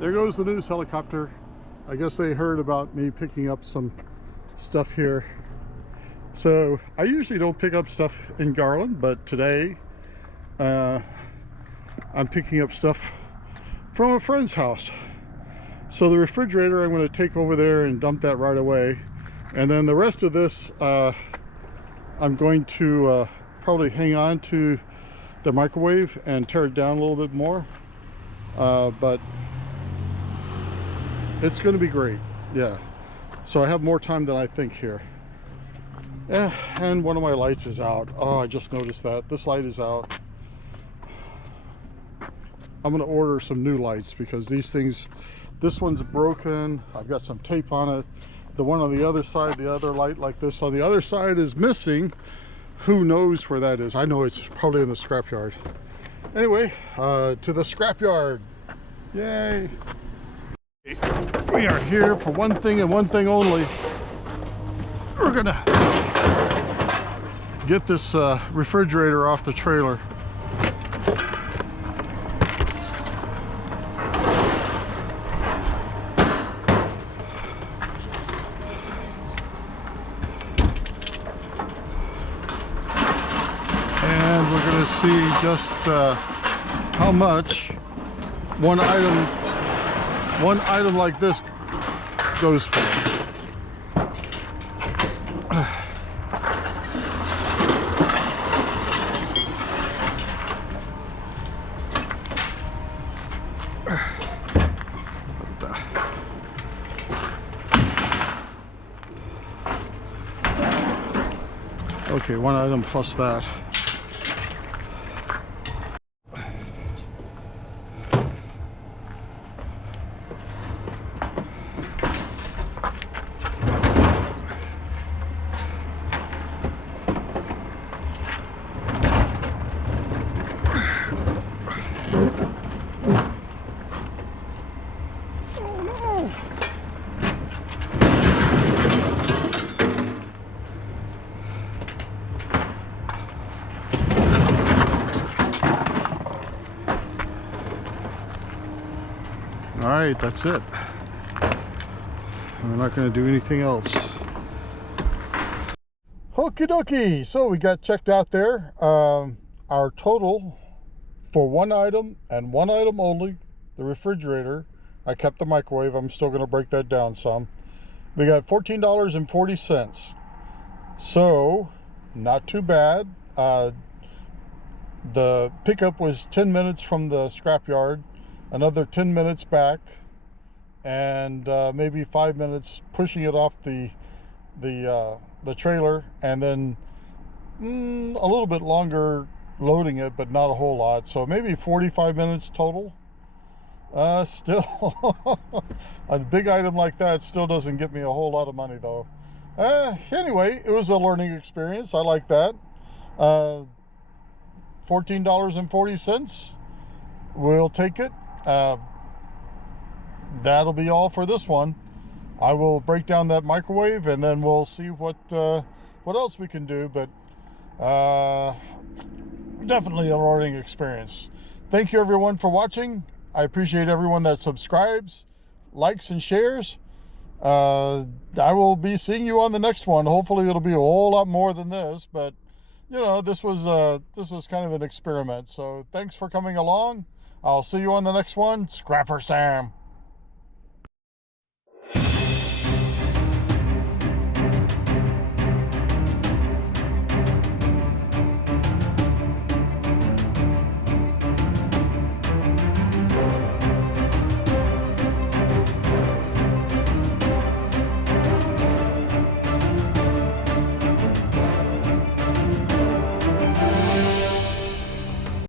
There goes the news helicopter. I guess they heard about me picking up some stuff here. So I usually don't pick up stuff in Garland, but today I'm picking up stuff from a friend's house. So the refrigerator I'm going to take over there and dump that right away. And then the rest of this I'm going to probably hang on to the microwave and tear it down a little bit more. But it's going to be great. Yeah. So I have more time than I think here. Yeah, and one of my lights is out. Oh, I just noticed that. This light is out. I'm going to order some new lights because these things, this one's broken. I've got some tape on it. The one on the other side, the other light like this on the other side is missing. Who knows where that is? I know it's probably in the scrapyard. Anyway, to the scrapyard. Yay. We are here for one thing and one thing only. We're gonna get this refrigerator off the trailer. And we're gonna see just how much one item like this goes for. Okay, one item plus that. All right, that's it. I'm not going to do anything else. Okie dokie. So we got checked out there. Our total for one item and one item only, the refrigerator. I kept the microwave. I'm still going to break that down some. We got $14.40. So not too bad. The pickup was 10 minutes from the scrapyard. Another 10 minutes back, and maybe 5 minutes pushing it off the trailer, and then a little bit longer loading it, but not a whole lot. So maybe 45 minutes total. Still, a big item like that still doesn't get me a whole lot of money, though. Anyway, it was a learning experience. I like that. $14.40. We'll take it. That'll be all for this one. I will break down that microwave and then we'll see what else we can do, but definitely a learning experience. Thank you everyone for watching. I appreciate everyone that subscribes, likes, and shares. I will be seeing you on the next one. Hopefully it'll be a whole lot more than this, but you know, this was kind of an experiment. So thanks for coming along. I'll see you on the next one. Scrapper Sam.